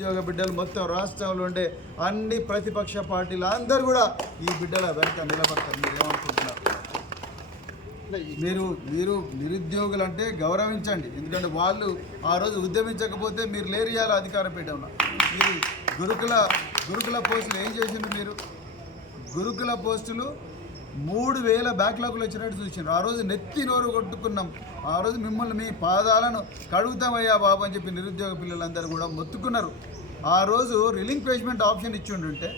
ఉద్యోగ బిడ్డలు మొత్తం రాష్ట్రంలో ఉండే అన్ని ప్రతిపక్ష పార్టీలు అందరూ కూడా ఈ బిడ్డల వెనక నిలబడతారు. మీరు ఏమనుకుంటున్నారు? మీరు నిరుద్యోగులు అంటే గౌరవించండి. ఎందుకంటే వాళ్ళు ఆ రోజు ఉద్యమించకపోతే మీరు లేరు ఇవ్వాలి అధికార పీఠంలో. మీరు గురుకుల పోస్టులు ఏం చేసిండ్రు? మీరు గురుకుల పోస్టులు 3000 బ్యాక్లాగులు వచ్చినట్టు చూసిండ్రు. ఆ రోజు నెత్తి నోరు కొట్టుకున్నాం. ఆ రోజు మిమ్మల్ని మీ పాదాలను కడుగుతామయ్యా బాబు అని చెప్పి నిరుద్యోగ పిల్లలందరూ కూడా మొత్తుకున్నారు. ఆ రోజు రిలింక్వేష్మెంట్ ఆప్షన్ ఇచ్చి ఉంటుంటే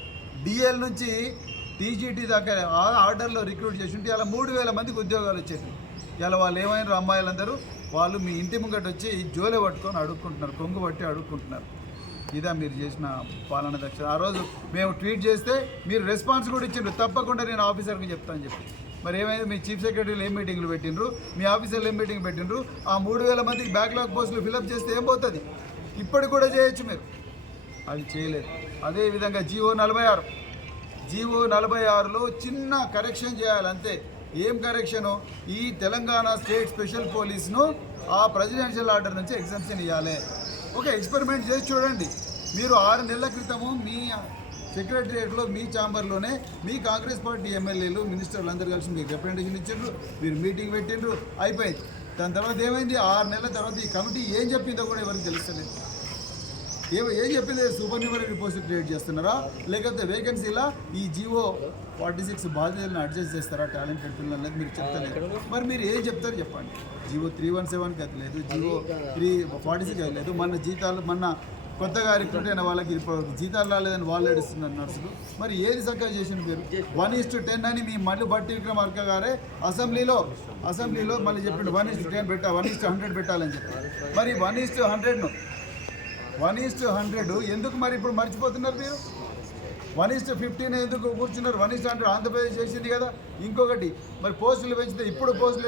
డిఎల్ నుంచి టీజీటీ దాకా ఆర్డర్లో రిక్రూట్ చేసి ఉంటే ఇలా 3000 మందికి ఉద్యోగాలు వచ్చేసి ఇలా వాళ్ళు ఏమైనా అమ్మాయిలందరూ వాళ్ళు మీ ఇంటి ముంగట వచ్చి జోలే పట్టుకొని అడుక్కుంటున్నారు, కొంగు పట్టి అడుక్కుంటున్నారు. ఇదా మీరు చేసిన పాలన దక్షత. ఆ రోజు మేము ట్వీట్ చేస్తే మీరు రెస్పాన్స్ కూడా ఇచ్చిండ్రు, తప్పకుండా నేను ఆఫీసర్కి చెప్తానని చెప్పి. మరి ఏమైంది? మీ చీఫ్ సెక్రటరీలు ఏం మీటింగ్లు పెట్టిండ్రు, మీ ఆఫీసర్లు ఏం మీటింగ్ పెట్టిండ్రు? ఆ 3000 మందికి బ్యాక్లాగ్ పోస్టులు ఫిలప్ చేస్తే ఏం పోతుంది? ఇప్పటికి కూడా చేయొచ్చు మీరు, అది చేయలేదు. అదేవిధంగా జీవో 46లో చిన్న కరెక్షన్ చేయాలంతే. ఏం కరెక్షను? ఈ తెలంగాణ స్టేట్ స్పెషల్ పోలీస్ను ఆ ప్రెసిడెన్షియల్ ఆర్డర్ నుంచి ఎగ్జంప్షన్ ఇవ్వాలి. ఓకే, ఎక్స్పెరిమెంట్ చేసి చూడండి. మీరు 6 నెలల క్రితము మీ సెక్రటరియట్లో మీ ఛాంబర్లోనే మీ కాంగ్రెస్ పార్టీ ఎమ్మెల్యేలు మినిస్టర్లు అందరూ కలిసి మీకు రిప్రజెంటేషన్ ఇచ్చిండ్రు, మీరు మీటింగ్ పెట్టిండ్రు, అయిపోయింది. దాని తర్వాత ఏమైంది? 6 నెలల తర్వాత ఈ కమిటీ ఏం చెప్పిందో కూడా ఎవరికి తెలుస్తలేదు. ఏం చెప్పింది? సూపర్ న్యూమరీ పోస్ట్ క్రియేట్ చేస్తున్నారా, లేకపోతే వేకెన్సీలా ఈ జీవో 46 బాధ్యతలను అడ్జస్ట్ చేస్తారా టాలెంటెడ్ పిల్లలు అనేది మీరు చెప్తలేదు. మరి మీరు ఏం చెప్తారు చెప్పండి? జీవో 317 అది లేదు, జీవో 346 అది లేదు. మొన్న కొత్తగా రిక్రూట్ అయిన వాళ్ళకి జీతాలు రాలేదని వాళ్ళు ఏడుస్తున్నారు నర్సులు. మరి ఏది చక్కగా చేసిన మీరు? 1:10 అని మీ మళ్ళీ బట్టి విక్రమార్క గారే అసెంబ్లీలో మళ్ళీ చెప్పిండు 1:10 పెట్టా, 1:100 పెట్టాలని చెప్పి. మరి 1:100 ఎందుకు మరి ఇప్పుడు మర్చిపోతున్నారు మీరు? 1:15 ఎందుకు కూర్చున్నారు? 1:100 ఆంధ్రప్రదేశ్ చేసింది కదా. ఇంకొకటి మరి పోస్టులు పెంచితే ఇప్పుడు పోస్టులు